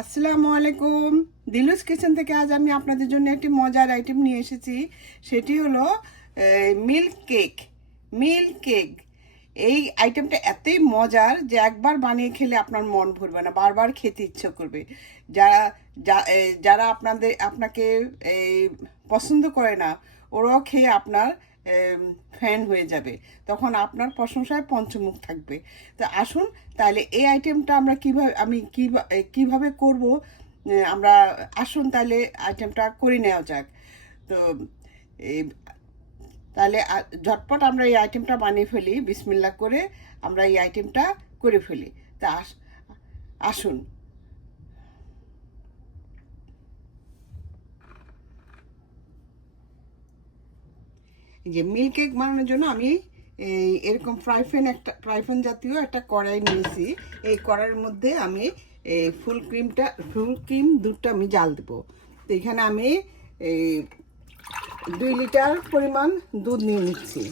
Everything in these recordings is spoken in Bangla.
আসসালামু আলাইকুম। দিলুস কিচেন থেকে আজ আমি আপনাদের জন্য একটি মজার আইটেম নিয়ে এসেছি। সেটি হলো মিল্ক কেক। মিল্ক কেক এই আইটেমটা এতই মজার যে একবার বানিয়ে খেলে আপনার মন ভরবে না, বারবার খেতে ইচ্ছে করবে। যারা যারা আপনাকে এই পছন্দ করে না, ওরাও খেয়ে আপনার ফ্যান হয়ে যাবে, তখন আপনার প্রশংসায় পঞ্চমুখ থাকবে। তো আসুন তাহলে এই আইটেমটা আমরা কিভাবে করব, আমরা আসুন তাহলে আইটেমটা করে নেওয়া যাক। তো এই তাহলে ঝটপট আমরা এই আইটেমটা বানিয়ে ফেলি, বিসমিল্লাহ করে আমরা এই আইটেমটা করে ফেলি। তা আসুন। যে মিল্ক কেক বানানোর জন্য আমি এরকম ফ্রাই প্যান জাতীয় একটা কড়াই নিয়েছি। এই কড়াইয়ের মধ্যে আমি ফুল ক্রিম দুধটা আমি জাল দেবো। তো এখানে আমি 2 লিটার পরিমাণ দুধ নিয়ে নিচ্ছি।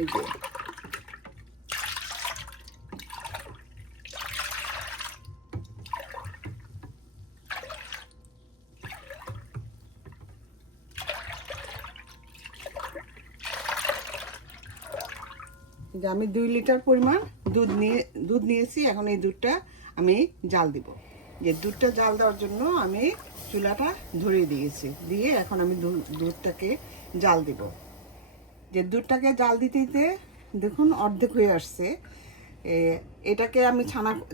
এই যে আমি 2 লিটার পরিমাণ দুধ নিয়েছি। এখন এই দুধটা আমি জাল দিব। যে দুধটা জাল দেওয়ার জন্য আমি চুলাটা ধরিয়ে দিয়েছি, দিয়ে এখন আমি দুধটাকে জাল দিব। যে দুধটাকে জাল দিতে দিতে দেখুন অর্ধেক হয়ে আসছে। এটাকে আমি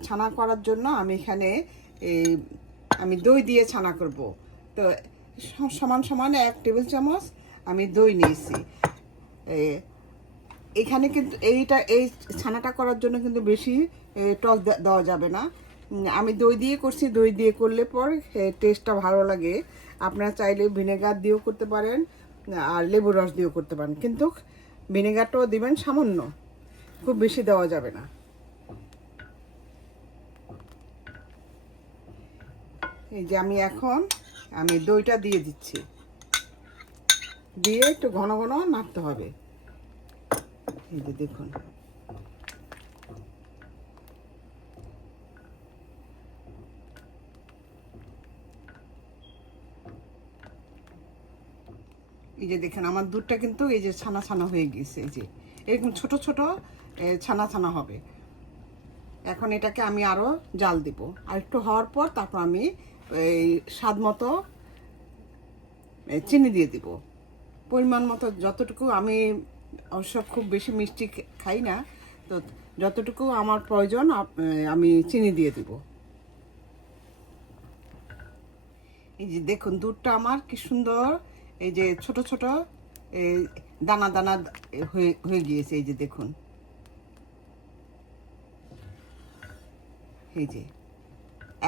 ছানা করার জন্য আমি এখানে আমি দই দিয়ে ছানা করব। তো সমান সমান 1 টেবিল চামচ আমি দই নিয়েছি। এখানে কিন্তু এই ছানাটা করার জন্য কিন্তু বেশি টক দেওয়া যাবে না। আমি দই দিয়ে করছি, দই দিয়ে করলে পর টেস্টটা ভালো লাগে। আপনারা চাইলে ভিনেগার দিয়েও করতে পারেন আর লেবুর রস দিয়েও করতে পারেন, কিন্তু ভিনেগারটাও দিবেন সামান্য, খুব বেশি দেওয়া যাবে না। এই যে আমি দইটা দিয়ে দিচ্ছি, দিয়ে একটু ঘন ঘন নাড়তে হবে। এই যে দেখুন, এই যে দেখেন আমার দুধটা কিন্তু এই যে ছানা ছানা হয়ে গেছে। এই যে এরকম ছোট ছোট ছানা ছানা হবে। এখন এটাকে আমি আরো জাল দিব, আর একটু হওয়ার পর তারপর আমি এই স্বাদ মতো চিনি দিয়ে দিব, পরিমাণ মতো যতটুকু। আমি অবশ্য খুব বেশি মিষ্টি খাই না, তো যতটুকু আমার প্রয়োজন আমি চিনি দিয়ে দিব। এই যে দেখুন দুধটা আমার কি সুন্দর, এই যে ছোট ছোট দানা দানা হয়ে গিয়েছে। এই যে দেখুন, এই যে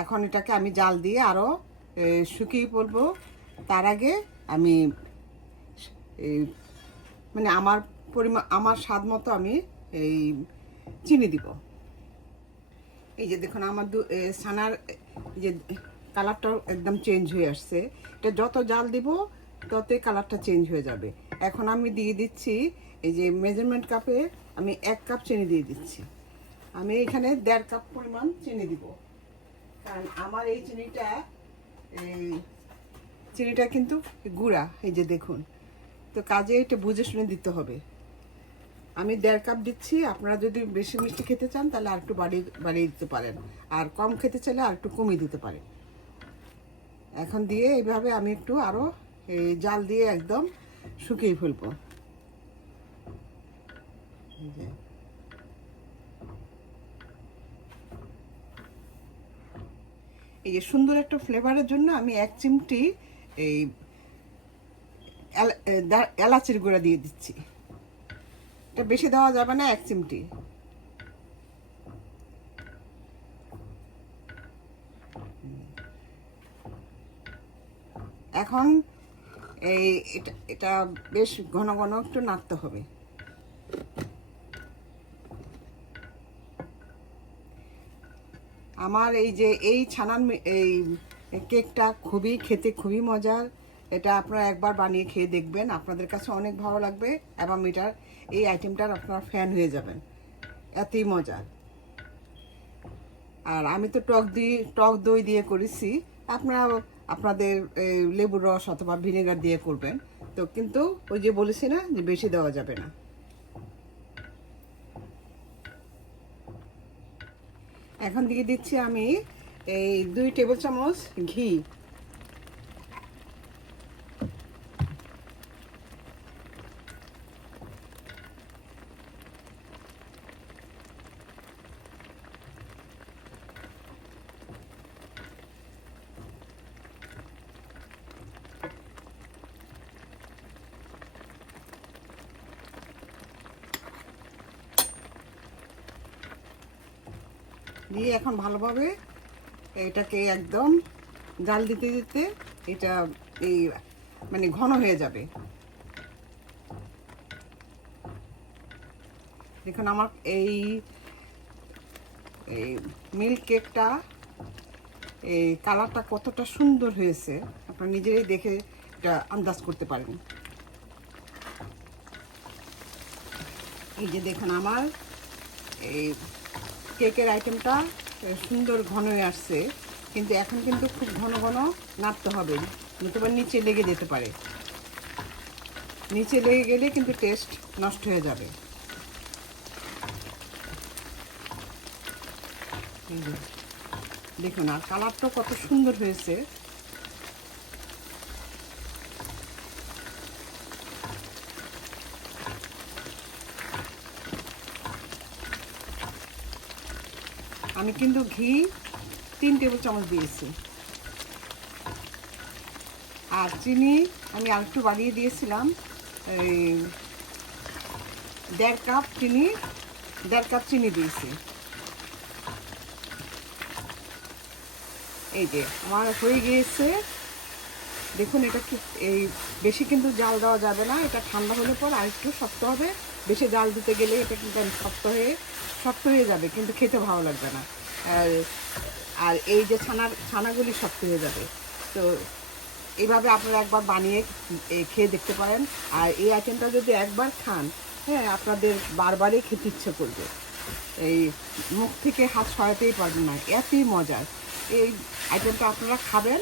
এখন এটাকে আমি জাল দিয়ে আরো শুকিয়ে পড়বো। তার আগে আমি মানে আমার স্বাদ মতো আমি এই চিনি দিব। এই যে দেখুন আমার ছানার যে কালারটাও একদম চেঞ্জ হয়ে আসছে। এটা যত জাল দিব ততই কালারটা চেঞ্জ হয়ে যাবে। এখন আমি দিয়ে দিচ্ছি এই যে মেজারমেন্ট কাপে আমি 1 কাপ চিনি দিয়ে দিচ্ছি। আমি এখানে 1.5 কাপ পরিমাণ চিনি দিব, কারণ আমার এই চিনিটা কিন্তু গুঁড়া। এই যে দেখুন, তো কাজে এটা বুঝে শুনে দিতে হবে। আমি 1.5 কাপ দিচ্ছি। আপনারা যদি বেশি মিষ্টি খেতে চান তাহলে আর একটু বাড়িয়ে দিতে পারেন, আর কম খেতে চাইলে আর একটু কমিয়ে দিতে পারেন। এখন দিয়ে এইভাবে আমি একটু আরো জাল দিয়ে একদম শুকিয়ে ফেলবো। এই যে সুন্দর একটা ফ্লেভারের জন্য আমি 1 চিমটি এই এলাচির গুঁড়া দিয়ে দিচ্ছি। এটা বেশি দেওয়া যাবে না, 1 চিমটি। এখন এটা বেশ ঘন ঘন একটু নাড়তে হবে। আমার এই ছানার এই কেকটা খেতে খুবই মজার। এটা আপনারা একবার বানিয়ে খেয়ে দেখবেন, আপনাদের কাছে অনেক ভালো লাগবে এবং এই আইটেমটার আপনারা ফ্যান হয়ে যাবেন, এতই মজার। আর আমি তো টক দই দিয়ে করেছি, আপনারা আপনাদের লেবুর রস অথবা ভিনেগার দিয়ে করবেন। তো কিন্তু ওই যে বলেছি না যে বেশি দেওয়া যাবে না। এখন দিয়ে দিচ্ছি আমি এই 2 টেবিল চামচ ঘি। দিয়ে এখন ভালোভাবে এটাকে একদম জাল দিতে দিতে এটা এই মানে ঘন হয়ে যাবে। দেখুন আমার এই মিল্ক কেকটা এই কালারটা কতটা সুন্দর হয়েছে, আপনারা নিজেরাই দেখে এটা আন্দাজ করতে পারেন। এই যে দেখুন আমার এই কেকের আইটেমটা সুন্দর ঘন হয়ে আসছে, কিন্তু এখন কিন্তু খুব ঘন ঘন নাড়তে হবে, নতুবা নিচে লেগে যেতে পারে। নিচে লেগে গেলে কিন্তু টেস্ট নষ্ট হয়ে যাবে। দেখুন আর কালারটা কত সুন্দর হয়েছে। আমি কিন্তু ঘি 3 টেবিল চামচ দিয়েছি, আর চিনি আমি আরেকটু বাড়িয়ে দিয়েছিলাম, এই 1.5 কাপ চিনি, 1.5 কাপ চিনি দিয়েছি। এই যে আমার হয়ে গিয়েছে। দেখুন এটা কি এই বেশি কিন্তু জাল দেওয়া যাবে না, এটা ঠান্ডা হলে পর আর একটু শক্ত হবে। বেশি জাল দিতে গেলে এটা কিন্তু শক্ত হয়ে যাবে, কিন্তু খেতে ভালো লাগবে না। আর আর এই যে ছানাগুলি শক্ত হয়ে যাবে। তো এইভাবে আপনারা একবার বানিয়ে খেয়ে দেখতে পারেন। আর এই আইটেমটা যদি একবার খান, হ্যাঁ, আপনাদের বারবারই খেতে ইচ্ছে করবে। এই মুখ থেকে হাত সরাতেই পারবেন না, এতই মজার। এই আইটেমটা আপনারা খাবেন,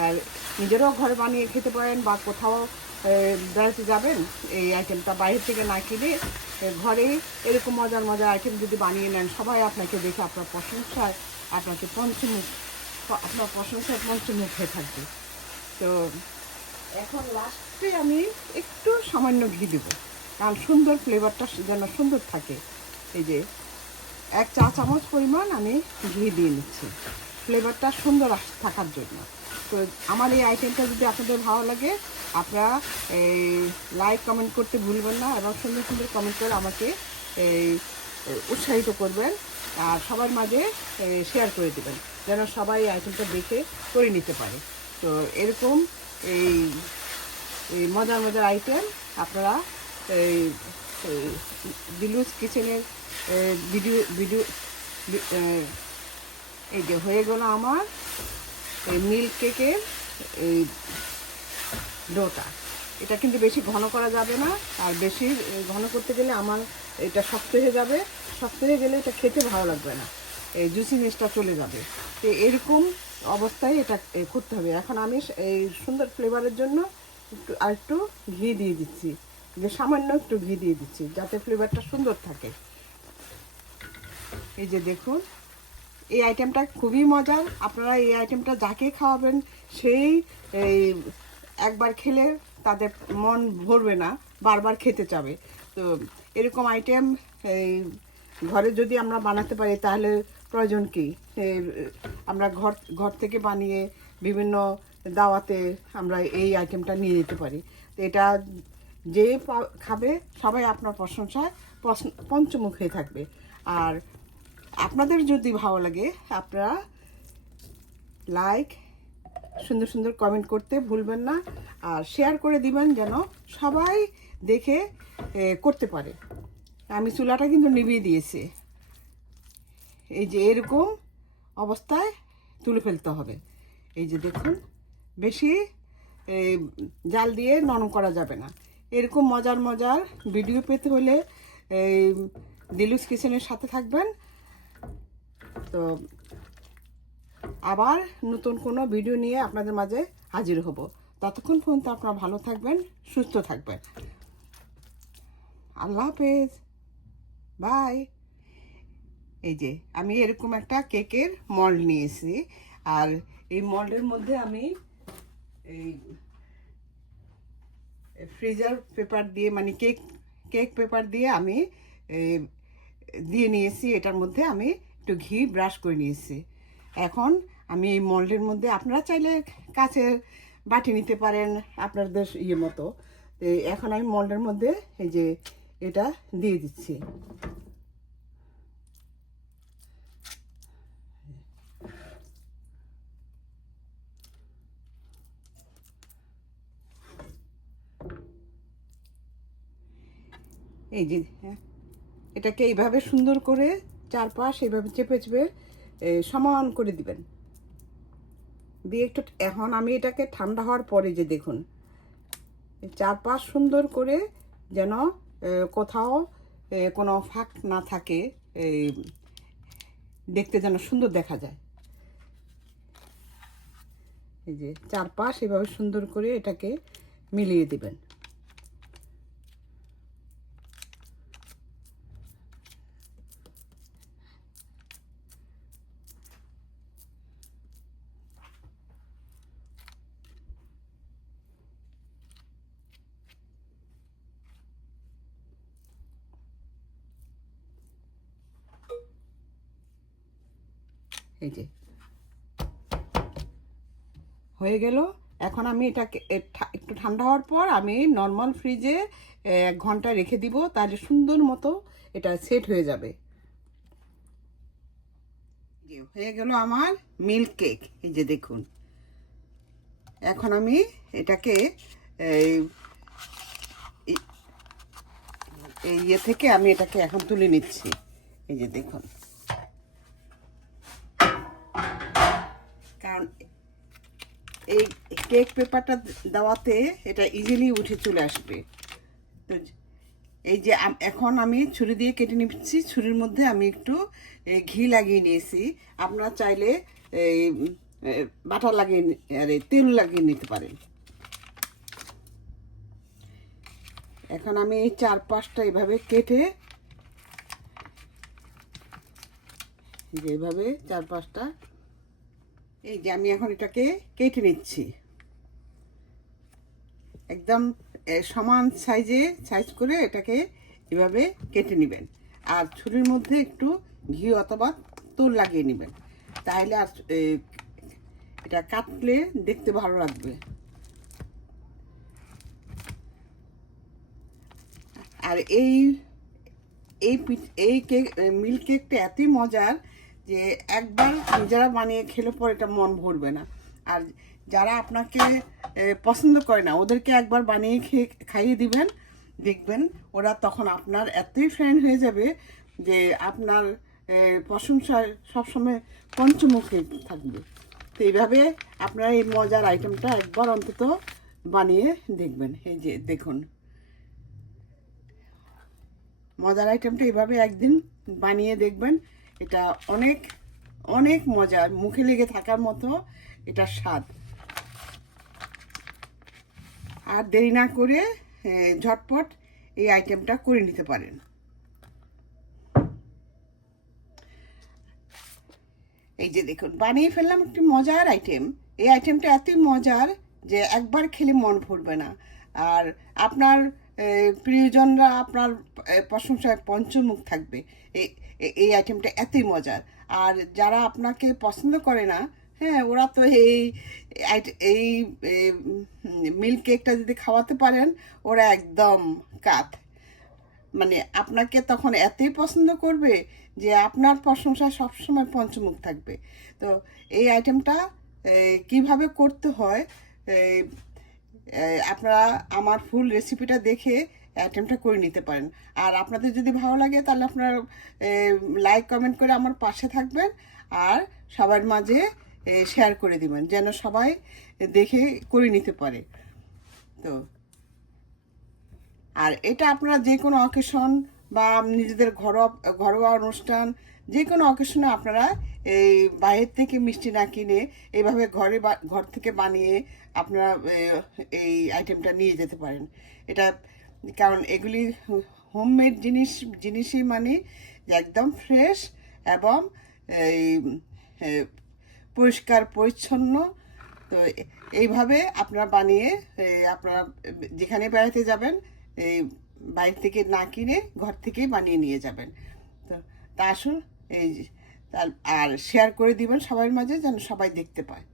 আর নিজেরাও ঘরে বানিয়ে খেতে পারেন, বা কোথাও বেড়াতে যাবেন এই আইটেমটা বাইরে থেকে না কিনে ঘরে এরকম মজার মজার আইটেম যদি বানিয়ে নেন, সবাই আপনাকে দেখে আপনার প্রশংসায় পঞ্চমুখ হয়ে থাকবে। তো এখন লাস্টে আমি একটু সামান্য ঘি দেবো, কারণ সুন্দর ফ্লেভারটা যেন সুন্দর থাকে। এই যে 1 চা চামচ পরিমাণ আমি ঘি দিয়ে নিচ্ছি, ফ্লেভারটা সুন্দর থাকার জন্য। তো আমার এই আইটেমটা যদি আপনাদের ভালো লাগে, আপনারা এই লাইক কমেন্ট করতে ভুলবেন না, এবং সুন্দর সুন্দর কমেন্ট করে আমাকে এই উৎসাহিত করবেন, আর সবার মাঝে শেয়ার করে দেবেন, যেন সবাই এই আইটেমটা দেখে করে নিতে পারে। তো এরকম এই মজার মজার আইটেম আপনারা এই দিলুস কিচেনের ভিডিও এই যে হয়ে গেল আমার এই মিল্ক কেকের এই ডোটা। এটা কিন্তু বেশি ঘন করা যাবে না, আর বেশি ঘন করতে গেলে আমার এটা শক্ত হয়ে যাবে, শক্ত হয়ে গেলে এটা খেতে ভালো লাগবে না, এই জুসিনেসটা চলে যাবে। তো এরকম অবস্থায় এটা করতে হবে। এখন আমি এই সুন্দর ফ্লেভারের জন্য একটু ঘি দিয়ে দিচ্ছি, যে সামান্য একটু ঘি দিয়ে দিচ্ছি, যাতে ফ্লেভারটা সুন্দর থাকে। এই যে দেখুন এই আইটেমটা খুবই মজার। আপনারা এই আইটেমটা যাকে খাওয়াবেন সেই এই একবার খেলে তাদের মন ভরবে না, বারবার খেতে চাবে। তো এরকম আইটেম এই ঘরে যদি আমরা বানাতে পারি, তাহলে প্রয়োজন কি? আমরা ঘর থেকে বানিয়ে বিভিন্ন দাওয়াতে আমরা এই আইটেমটা নিয়ে যেতে পারি। তো এটা যে খাবে সবাই আপনার প্রশংসায় পঞ্চমুখ হয়ে থাকবে। আর আপনাদের যদি ভালো লাগে, আপনারা লাইক, সুন্দর সুন্দর কমেন্ট করতে ভুলবেন না, আর শেয়ার করে দিবেন, যেন সবাই দেখে করতে পারে। আমি চুলাটা কিন্তু নিভিয়ে দিয়েছি। এই যে এরকম অবস্থায় তুলে ফেলতে হবে। এই যে দেখুন, বেশি জাল দিয়ে নরম করা যাবে না। এরকম মজার মজার ভিডিও পেতে হলে এই দিলুস কিচেনের সাথে থাকবেন। তো আবার নতুন কোনো ভিডিও নিয়ে আপনাদের মাঝে হাজির হব। ততক্ষণ পর্যন্ত আপনারা ভালো থাকবেন, সুস্থ থাকবেন। আল্লাহ হাফেজ, বাই। এই যে আমি এরকম একটা কেকের মল্ড নিয়েছি, আর এই মল্ডের মধ্যে আমি এই ফ্রিজার পেপার দিয়ে, মানে কেক পেপার দিয়ে আমি দিয়ে নিয়েছি। এটার মধ্যে আমি একটু ঘি ব্রাশ করে নিয়েছি। এখন আমি এই মল্ডের মধ্যে, আপনারা চাইলে কাচের বাটি নিতে পারেন আপনাদের ইয়ে মতো। এখন আমি মল্ডের মধ্যে এই যে এটা দিয়ে দিচ্ছি। এই যে এটাকে এইভাবে সুন্দর করে চারপাশ এইভাবে চেপে চেপে সমান করে দিবেন, দিয়ে একটু, এখন আমি এটাকে ঠান্ডা হওয়ার পরে যে দেখুন চারপাশ সুন্দর করে, যেন কোথাও কোনো ফাঁক না থাকে, দেখতে যেন সুন্দর দেখা যায়। এই যে চারপাশ এভাবে সুন্দর করে এটাকে মিলিয়ে দিবেন। এই যে হয়ে গেল। এখন আমি এটাকে একটু ঠান্ডা হওয়ার পর আমি নর্মাল ফ্রিজে 1 ঘন্টা রেখে দিব, তাহলে সুন্দর মতো এটা সেট হয়ে যাবে। হয়ে গেল আমার মিল্ক কেক। এই যে দেখুন, এখন আমি এটাকে এই ইয়ে থেকে আমি এটাকে এখন তুলে নিচ্ছি। এই যে দেখুন, কারণ এই কেক পেপারটা দেওয়াতে এটা ইজিলি উঠে চলে আসবে। তো এই যে এখন আমি ছুরি দিয়ে কেটে নিচ্ছি। ছুরির মধ্যে আমি একটু ঘি লাগিয়ে নিয়েছি। আপনারা চাইলে বাটার লাগিয়ে, আরে তেল লাগিয়ে নিতে পারেন। এখন আমি এই 4-5টা এভাবে কেটে, যেভাবে 4-5টা, এই যে আমি এখন এটাকে কেটে নিচ্ছি। একদম সমান সাইজ করে এটাকে এভাবে কেটে নেবেন, আর ছুরির মধ্যে একটু ঘি অথবা তেল লাগিয়ে নেবেন, তাহলে আর এটা কাটলে দেখতে ভালো লাগবে। আর এই এই এই কেক, মিল্ক কেকটা এতই মজার যে একবার নিজেরা বানিয়ে খেলে পরে এটা মন ভরবে না। আর যারা আপনাকে পছন্দ করে না, ওদেরকে একবার বানিয়ে খাইয়ে দিবেন, দেখবেন ওরা তখন আপনার এতই ফ্রেন্ড হয়ে যাবে যে আপনার প্রশংসায় সবসময় পঞ্চমুখে থাকবে। তো এইভাবে আপনারা এই মজার আইটেমটা একবার অন্তত বানিয়ে দেখবেন। এই যে দেখুন, মজার আইটেমটা এইভাবে একদিন বানিয়ে দেখবেন। এটা অনেক অনেক মজার, মুখে লেগে থাকার মতো এটা স্বাদ। আর দেরি না করে ঝটপট এই আইটেমটা করে নিতে পারেন। এই যে দেখুন, বানিয়ে ফেললাম একটি মজার আইটেম। এই আইটেমটা এতই মজার যে একবার খেলে মন ভরবে না। আর আপনার প্রিয়জনরা আপনার প্রশংসায় পঞ্চমুখ থাকবে। এই আইটেমটা এতই মজার। আর যারা আপনাকে পছন্দ করে না, হ্যাঁ, ওরা তো এই মিল্ক কেকটা যদি খাওয়াতে পারেন, ওরা একদম কাত, মানে আপনাকে তখন এতই পছন্দ করবে যে আপনার প্রশংসা সবসময় পঞ্চমুখ থাকবে। তো এই আইটেমটা কিভাবে করতে হয়, আপনারা আমার ফুল রেসিপিটা দেখে আইটেমটা করে নিতে পারেন। আর আপনাদের যদি ভালো লাগে তাহলে আপনারা লাইক কমেন্ট করে আমার পাশে থাকবেন, আর সবার মাঝে শেয়ার করে দিবেন যেন সবাই দেখে করে নিতে পারে। তো আর এটা আপনারা যে কোনো অকেশন বা নিজেদের ঘরোয়া অনুষ্ঠান যে কোনো অকেশনে আপনারা এই বাইরের থেকে মিষ্টি না কিনে এইভাবে ঘর থেকে বানিয়ে আপনারা এই আইটেমটা নিয়ে যেতে পারেন। এটা কারণ এগুলি হোমমেড জিনিসই মানে যে একদম ফ্রেশ এবং এই পরিষ্কার পরিচ্ছন্ন। তো এইভাবে আপনারা বানিয়ে আপনারা যেখানে বেড়াতে যাবেন এই বাইরে থেকে না কিনে ঘর থেকেই বানিয়ে নিয়ে যাবেন। তো তা আসুন এই আর শেয়ার করে দিবেন সবার মাঝে যেন সবাই দেখতে পায়।